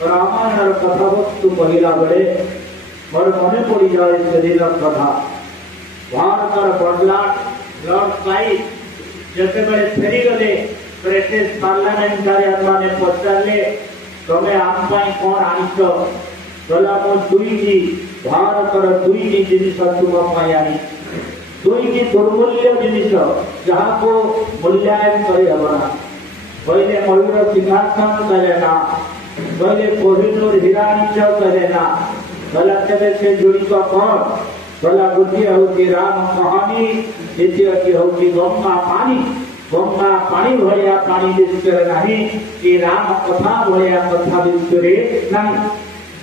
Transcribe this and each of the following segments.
रामायण कथावस्तु कहला बेले मोर मन पड़ जाए सेदिन कथा भारत बदला लॉर्ड क्लाइव जिते फेरी गले ब्रिटिश पार्लियामेंटारियन माने पचारे तमे आम कौन आनिच गला मो दुईटी भारत दुईटी जिनिस तुम आनी दुईटी दुर्मूल्य जिनिस जहाँ को मूल्यांकन करना कहले मयूर सिंहासन करे ना कहले कोहिनूर हीरानीच करे ना गला तेरे से जुड़ित कौन गला गोटे हूँ राम कहानी द्वितीय हूँ गंगा पानी भलिया पानी विश्व नहीं कि राम कथा भलिया कथा विश्व नहीं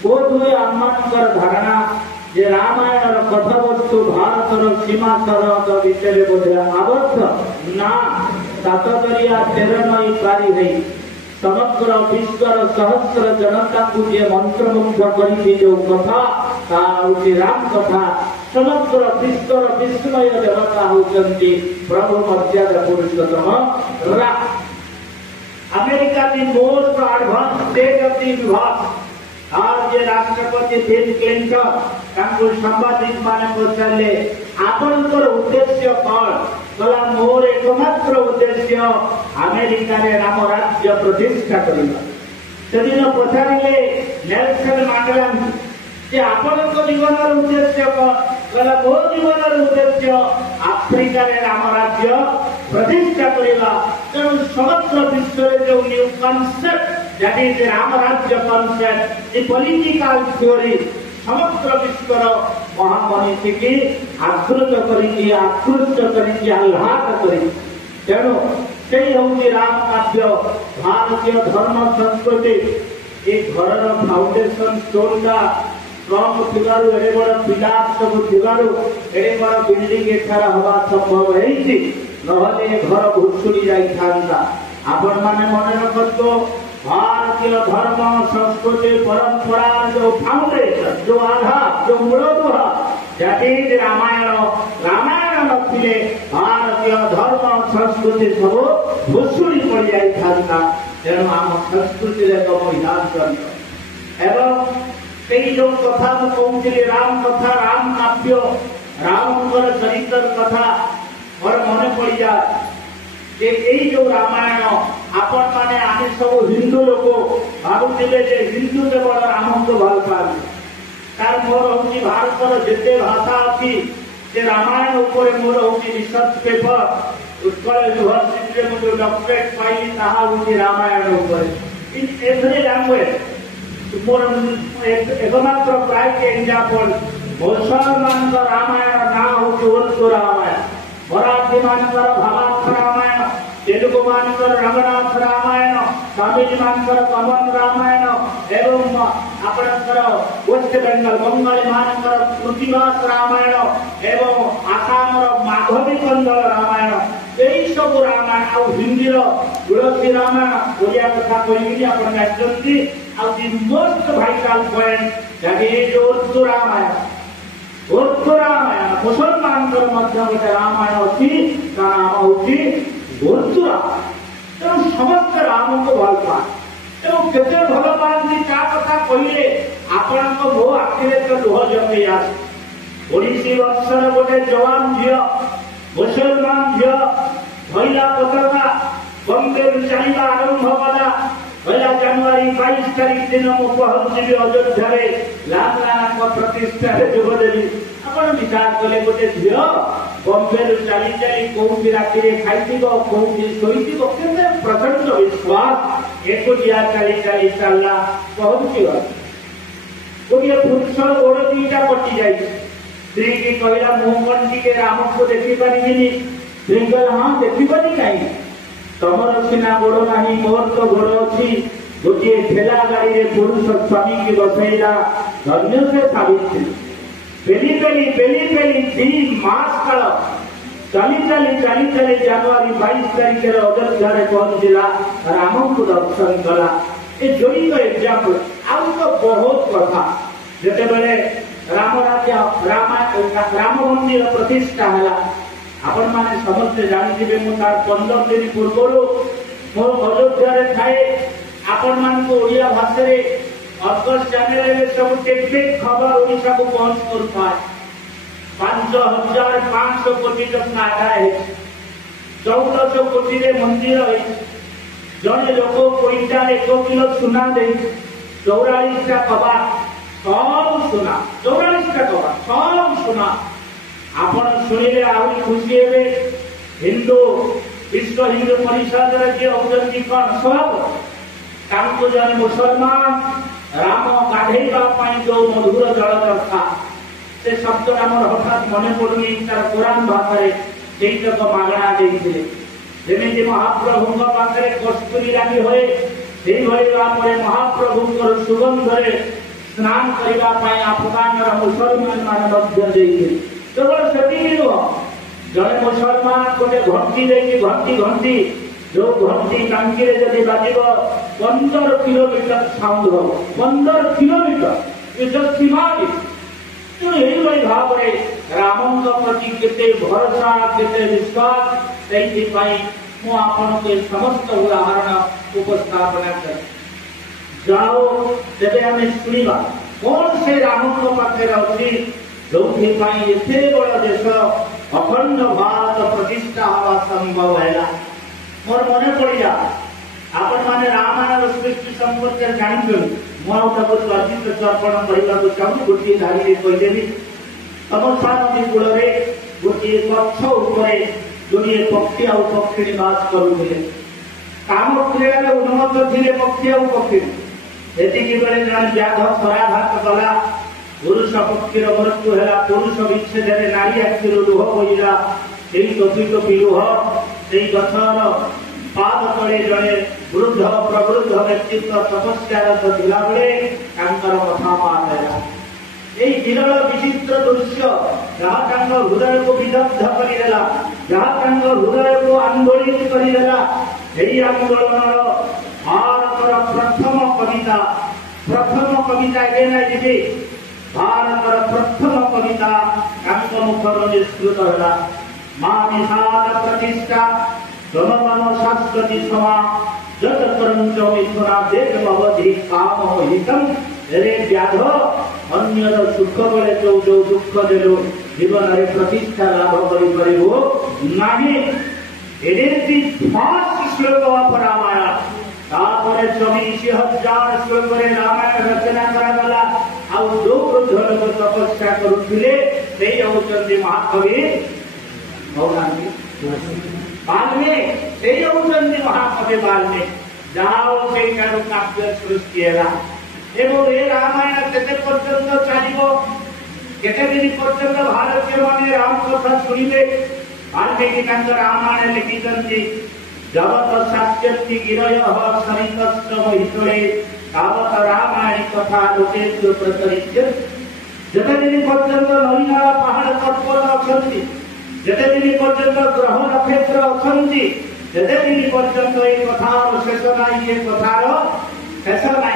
बोधुए आमर धारणा जे रामायण कथावस्तु भारत सीमा सरहद विषय बोधे आबद्ध ना सातरिया 13 नई पारी है समग्र विश्वर सहस्र जनता को जे मंत्रमुग्ध करी जो कथा राम कथा समग्र विश्वर विस्मय देवता होती प्रभु मर्यादा पुरुषोत्तम राम। अमेरिका की most advance state of the universe आज जे राष्ट्रपति बिल क्लिंटन सांबादिक माने पचारे आपनकर उद्देश्य कौन गला मोर एकमात्र उद्देश्य अमेरिका रे राम राज्य प्रतिष्ठा करबा सेदिन पचारे नेल्सन मंडेला जे आपनक जीवन उद्देश्य कौन गला मो जीवन उद्देश्य आफ्रिका रे राम राज्य प्रतिष्ठा करबा तेणु समग्र विश्व जो new concept that is Ram राज्य कॉन्सेप्ट the political theory समग्र विश्वर महामनीषी की आकृत करी आकृष्ट करी आह्लाद करी तेणु से हूँ राम काव्य भारतीय धर्म संस्कृति ये घर फाउंडेशन स्टोन का स्ट्रंग थिबारु एडे बड़ पिलार सब थिबारु एडे बड़ बिल्डिंग एठार हवा संभव है नहले घर भुसुड़ी जाई थांता आपण माने मन रखतो भारतीय धर्म संस्कृति परंपरा जो फाउंडेशन जो आधार जो मूलदुह दैट रामायण नथिले भारतीय धर्म संस्कृति सब भुसुड़ी पड़ जाई थांता तेणु आम संस्कृति रे तो विधान एवं कई जो कथा कहूँ राम कथा राम काव्य राम चरित्र कथा मोर मन पड़ जाए यही जो रामायण आपण माने आमे सब हिंदू लोग भावुले हिंदू केवल राम को भल पाए तार मोर हूँ भारत जिते भाषा अच्छी से रामायण उपर मोर हूँ रिसर्च पेपर उत्कल यूनिवर्सिटी मुझे डॉक्टरेट पाइली हूँ रामायण उपर इन एवरी लैंग्वेज मोर एकमात्र प्राइट एग्जांपल मुसलमान रामायण ना हूँ उर्दू रामायण मराठी मानकर भावार्थ रामायण तेलुगु मानकर रंगनाथ रामायण तमिल मानकर कमन रामायण एवं आपणकर वेस्ट बेंगल बंगाली मानकर कृतिवास रामायण एवं आसाम माधवी कंदल रामायण यही सब रामायण आ हिंदी तुलसी रामायण ओडिया कथा कही आप जानते the most vital point that is Urdu Ramayana मुसलमान गोटे रामायण अच्छी नाम हूँ उर्दू रामायण तेणु समस्त राम को भल पाए तेणु केते भल पाती ता कथा कहले आपण मो आखिरे तो लुह जमी आस ओडिसी वर्षर गोटे जवान झील मुसलमान झील धैला पताका बम्बे चलवा आरंभ कला पहला जनवरी 22 तारीख दिन मु पहुंची अयोध्या राम प्रतिष्ठा जोगदेवी आपण विचार कले गोटे झील बम्बे चली चली कौटी राति खाई कौटी शोई के प्रचंड विश्वास एकुटिया चली चली चलला पहुंची गोटे पुरुष गोड़ दीटा कटि जाए स्त्री की कहला मुहन टी राम को देखी पारि स्त्री कहला हाँ देखी कहीं तमर सीना गोड़ ना मोर तो गोड़ अच्छी गोटे ठेला गाड़ी रे पुरुष स्वामी की बसैला धन्य से साबित पेली 3 मास काल चली चली जनवरी 22 तारीख अयोध्या पहुंचला राम को दर्शन कला ये जोड़ी का एग्जाम्पल आउ तो बहुत कथा जिते बड़े राम राज्य राम मंदिर प्रतिष्ठा है आपण माने समस्ते जानी मु तार 15 दिन पूर्व मो अयोध्या थाए आपण मान को ओडिया भाषा अगस्त चैनल सब टेक्निक खबर ओडिशा को पहुंच कर पाए 5,500 कोटी टका आदाय है 1400 कोटी रे मंदिर है जड़े लोक क्विंटाल 1 किलो सुना दे 44टा कबाट सब सुना 44टा कबाट सब सुना आपण सुनिले आहुरी खुशी हेबे हिंदू विश्व हिंदू परिषद जे औदंती कौन सब तांको जने मुसलमान राम गाधेଇବା ପାଇଁ जो मधुर जल दरकार से शब्द आमर हठात मन पड़ुनी तार कुरान भाषा सेतक मागणा देइथिले जेमिति महाप्रभु पाखरे कस्तूरी रानी होए सेही भଳି भाବରେ महाप्रभुଙ୍କର सुगंधरे स्नान କରିବା ପାଇଁ अफगानर मुसलमान मान मध्य देइथिले केवल सेतिକି नुह जड़े मुसलमान गोटे घंटी देकी घंटी जो घंटी टांगी जब बाजिब 15 किलोमीटर साउंड हम 15 किलोमीटर इज सीमाटिक भाव राम प्रति केते भरोसा केते विश्वास से आपन समस्त उदाहरण उपस्थापना कर जाओ तेरे आम शुणा कौन से राम पाखे अच्छी जो एते बड़ देश अखंड भारत प्रतिष्ठा हवा संभव है मोर मन पड़ा आपण माने रामायण सृष्टि संपर्क जानते अर्जित चर्पण करने को चाहूँ गोटे धाड़ी कहदेवी तमसा नदी कूल गोटे गछ जोड़े पक्षी आउ पक्षी निवास करुले काम क्रिया उन्नत थे पक्षी आउ पक्षी एतिकी बेले जन व्याघ शराघात कला पुरुष पक्षीर मृत्यु है पुरुष विच्छेद नारी आखि लुह बोला टोपी टोपी लुह से गछर पाद तले जड़े वृद्ध प्रवृद्ध व्यक्तित्व तपस्यारत थिला बेले तांकर कथा पाला यही विरल विचित्र दृश्य जहाँ हृदय को विदग्ध करदेला जहाँ हृदय को आंदोलित करदेला यही आंदोलन भारत प्रथम कविता जी भारत प्रथम कविता मुखर निष्कृत है माँ निषाद प्रतिष्ठा जनगण शाश्वती क्षमा जत क्रंच मिथुना देख भवधि काम हितम रे व्याध अन्य सुख बेले जो जो दुख देलु जीवन में प्रतिष्ठा लाभ करें श्लोक ऑफ रामायण तापर 24,000 श्लोक रामायण रचना करागला आउ जो वृद्ध लोक तपस्या करुले से होचंदी महाकवि वाल्मीकि से होचंदी महाकवि वाल्मीकि जाओ से काव्य सृष्टि है एवं ये रामायण केते पर्यंत चलिबो केते दिन पर्यंत भारतीय माने राम कथा सुनिबे वाल्मीकि रामायण लिखितंती जगत साक्ष्यति गिरयः सरितश्च महिषणे तावत रामायण कथा लोकेषु प्रचलिष्यति जते दिन पर्यंत नईनाला पहाड़ पर्वत अछंती जते दिन पर्यंत ग्रह नक्षत्र अछंती जते दिन पर्यंत ए कथार शेष नाही ए कथार शेष नाही।